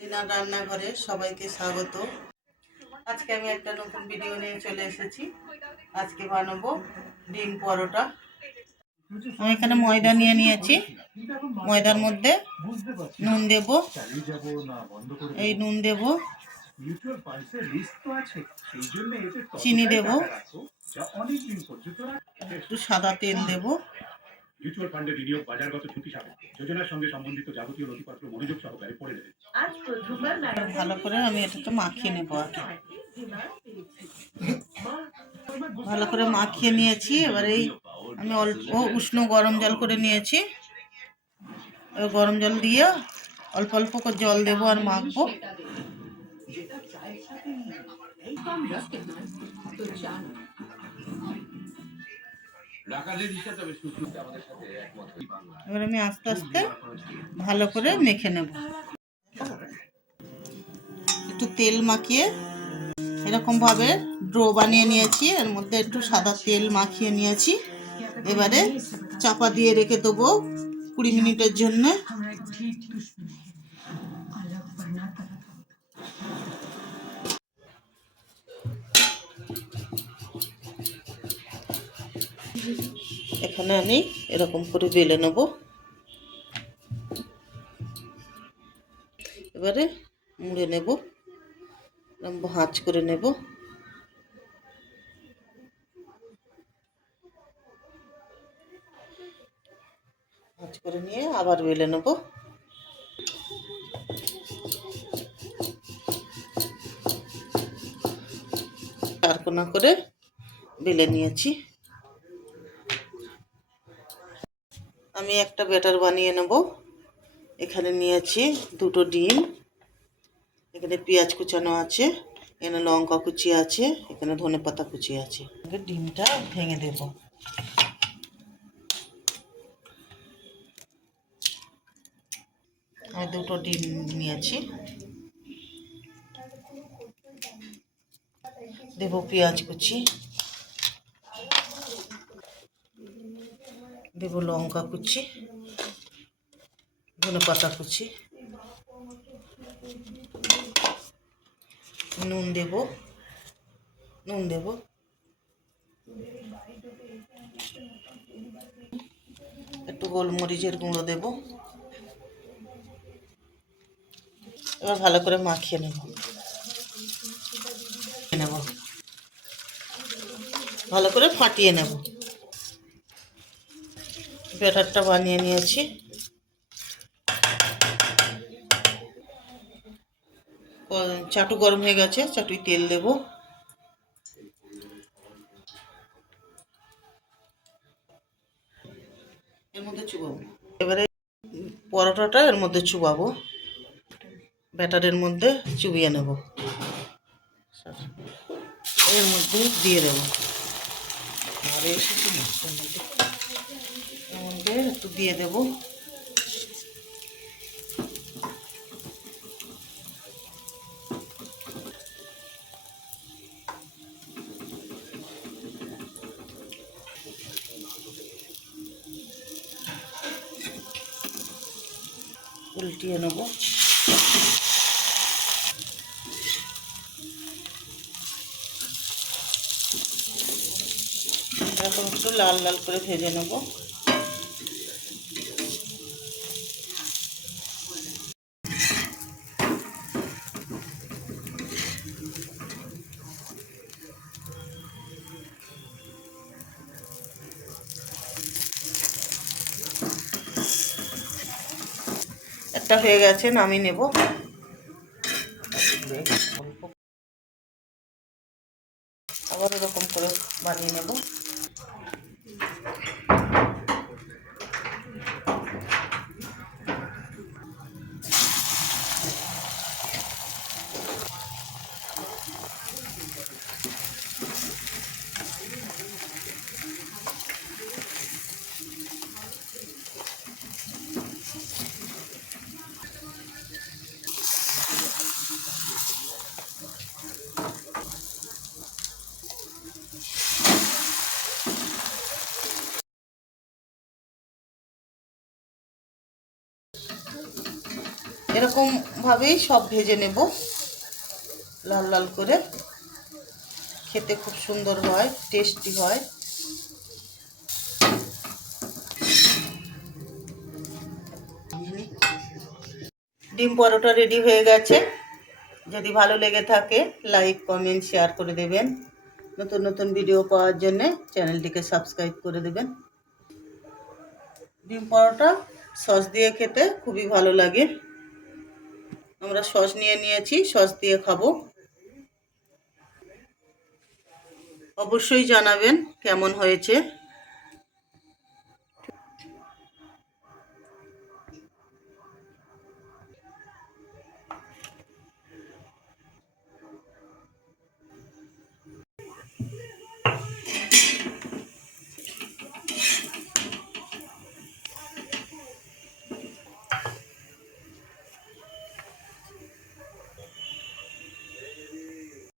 রিনার রান্নাঘরে সবাইকে স্বাগত। আজকে আমি একটা নতুন ভিডিও নিয়ে চলে এসেছি। আজকে বানাবো ডিম পরোটা। আমি এখানে ময়দা নিয়ে নিয়েছি। ময়দার মধ্যে নুন দেব, এই নুন দেব, চিনি দেব, একটু সাদা তেল দেব। মিউচুয়াল ফান্ডে বিনিয়োগ বাজারগত ঝুঁকি সাপেক্ষ যোজনার সঙ্গে সম্বন্ধিত যাবতীয় নথিপত্র মনোযোগ সহকারে পড়ে নেবেন। ভালো করে আমি এটাকে মাখিয়ে নেব। ভালো করে মাখিয়ে নিয়েছি। এবার এই আমি অল্প উষ্ণ গরম জল করে নিয়েছি। এবার গরম জল দিয়ে অল্প অল্প করে জল দেবো আর মাখবো। এবার আমি আস্তে আস্তে ভালো করে মেখে নেব। একটু তেল মাখিয়ে এরকম ভাবে ডো বানিয়ে নিয়েছি। এর মধ্যে একটু সাদা তেল মাখিয়ে নিয়েছি। এবারে চাপা দিয়ে রেখে দেবো 20 মিনিটের জন্য। এখানে আমি এরকম করে বেলে নেব। এবারে মুড়ে নেব, ভাঁজ করে নেব। ভাঁজ করে নিয়ে আবার বেলে নেব। চারকোনা করে বেলে নিয়েছি। আমি একটা ব্যাটার বানিয়ে নেব। এখানে নিয়েছি 2টো ডিম, এখানে পেঁয়াজ কুচানো আছে, এখানে লঙ্কা কুচি আছে, এখানে ধনেপাতা কুচি আছে। ডিমটা ভেঙে দেব। আমি 2টো ডিম নিয়েছি। দেব পেঁয়াজ কুচি, দেব লঙ্কা কুচি, ধনেপাতা কুচি, নুন দেব, একটু গোলমরিচের গুঁড়ো দেব। এবার ভালো করে মাখিয়ে নেব। ভালো করে ফাটিয়ে নেব। ব্যাটারটা বানিয়ে নিয়েছি। চাটু গরম হয়ে গেছে, চাটুই তেল দেব। এর মধ্যে চুবাবো। এবারে পরোটাটা এর মধ্যে চুবাবো, ব্যাটারের মধ্যে চুবিয়ে নেব। এর মধ্যে দিয়ে দেবো। আর এর মধ্যে একটু দিয়ে দেবো। উল্টিয়ে নেব। এখন একটু লাল লাল করে ভেজে নেব। একটা হয়ে গেছে, নামিয়ে নেব। আবার এরকম করে বানিয়ে নেব। এরকমভাবেই সব ভেজে নেব লাল লাল করে। খেতে খুব সুন্দর হয়, টেস্টি হয়। ডিম পরোটা রেডি হয়ে গেছে। যদি ভালো লেগে থাকে লাইক, কমেন্ট, শেয়ার করে দেবেন। নতুন নতুন ভিডিও পাওয়ার জন্য চ্যানেলটিকে সাবস্ক্রাইব করে দেবেন। ডিম পরোটা সস দিয়ে খেতে খুবই ভালো লাগে। আমরা সস নিয়ে নিয়েছি, সস দিয়ে খাবো। অবশ্যই জানাবেন কেমন হয়েছে।